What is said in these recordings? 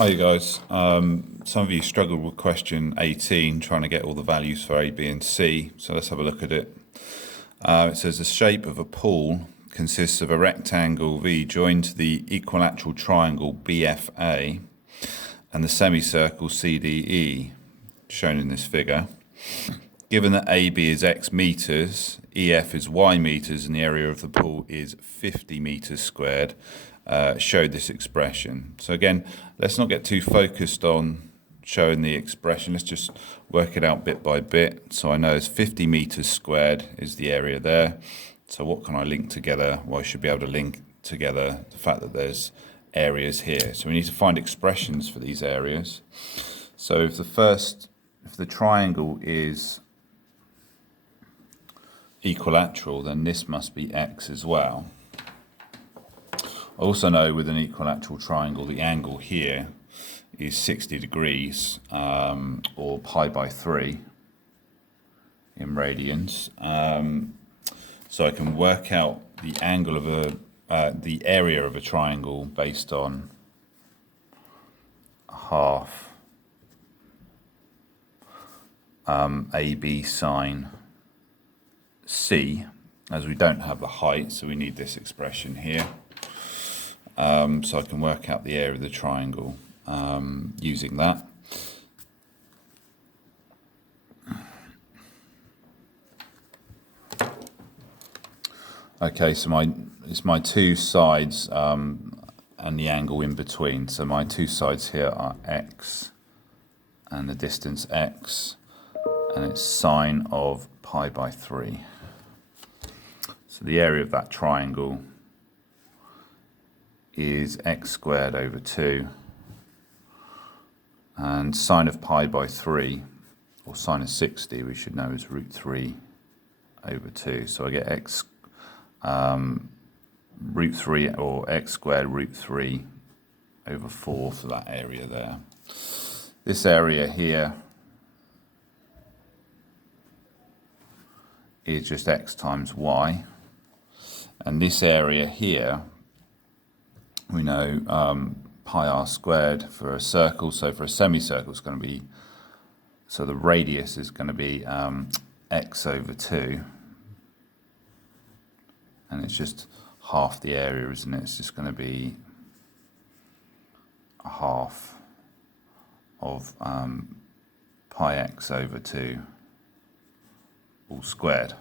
Hi guys, some of you struggled with question 18, trying to get all the values for A, B and C, so let's have a look at it. It says the shape of a pool consists of a rectangle V joined to the equilateral triangle BFA and the semicircle CDE, shown in this figure. Given that AB is X meters, EF is Y meters, and the area of the pool is 50 meters squared, showed this expression. So again, let's not get too focused on showing the expression. Let's just work it out bit by bit. So I know it's 50 meters squared is the area there. So what can I link together? Well, I should be able to link together the fact that there's areas here. So we need to find expressions for these areas. So if the triangle is equilateral, then this must be X as well. I also know with an equilateral triangle, the angle here is 60 degrees, or pi by 3 in radians. So I can work out the angle of the area of a triangle based on half AB sine C, as we don't have the height, so we need this expression here. So I can work out the area of the triangle using that. Okay, so it's my two sides and the angle in between. So my two sides here are X and the distance X, and it's sine of pi by 3. So the area of that triangle is X squared over 2, and sine of pi by 3, or sine of 60, we should know is root 3 over 2. So I get X root 3, or X squared root 3 over 4 for that area there. This area here is just X times Y, and this area here, we know pi r squared for a circle, so for a semicircle it's going to be, so the radius is going to be X over 2, and it's just half the area, isn't it? It's just going to be a half of pi x over 2 all squared,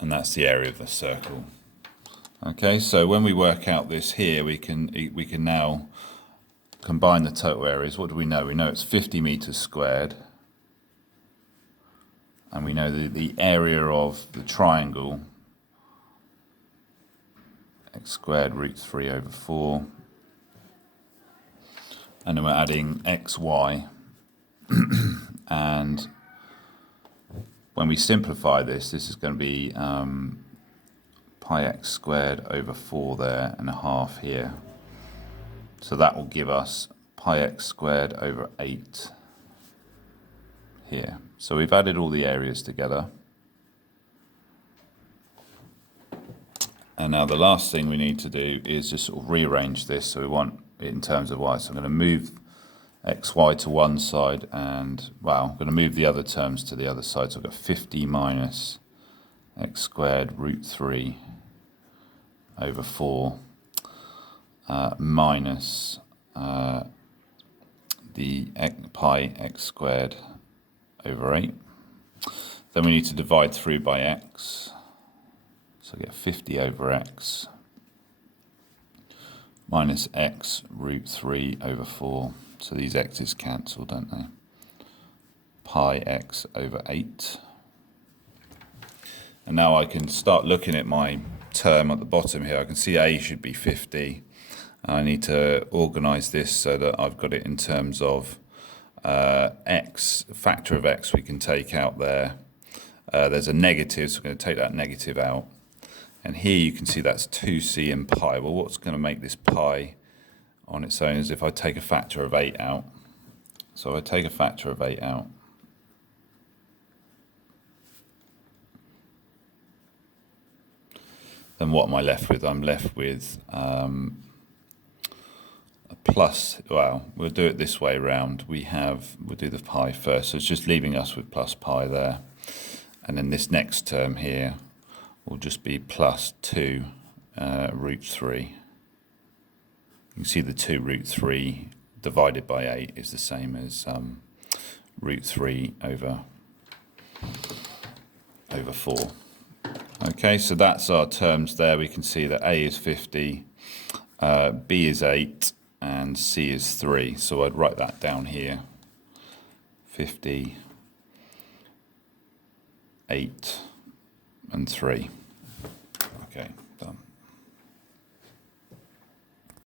and that's the area of the circle. Okay, so when we work out this here, we can now combine the total areas. What do we know? We know it's 50 meters squared, and we know the area of the triangle, X squared root 3 over 4, and then we're adding XY, and when we simplify this is going to be pi x squared over 4 there and a half here. So that will give us pi x squared over 8 here. So we've added all the areas together. And now the last thing we need to do is just sort of rearrange this so we want it in terms of y. So I'm going to move xy to one side, and I'm going to move the other terms to the other side. So I've got 50 minus x squared root 3 over 4 minus the pi x squared over 8. Then we need to divide through by x. So I get 50 over x minus x root 3 over 4. So these x's cancel, don't they? Pi x over 8. And now I can start looking at my term at the bottom here. I can see a should be 50. I need to organise this so that I've got it in terms of x, factor of x we can take out there. There's a negative, so we're going to take that negative out. And here you can see that's 2c and pi. Well, what's going to make this pi on its own is if I take a factor of 8 out. So if I take a factor of 8 out, then what am I left with? I'm left with plus, well, we'll do it this way round. We'll do the pi first, so it's just leaving us with plus pi there. And then this next term here will just be plus 2 root 3. You can see the 2 root 3 divided by 8 is the same as root 3 over 4. Okay, so that's our terms there. We can see that A is 50, B is 8, and C is 3. So I'd write that down here. 50, 8, and 3.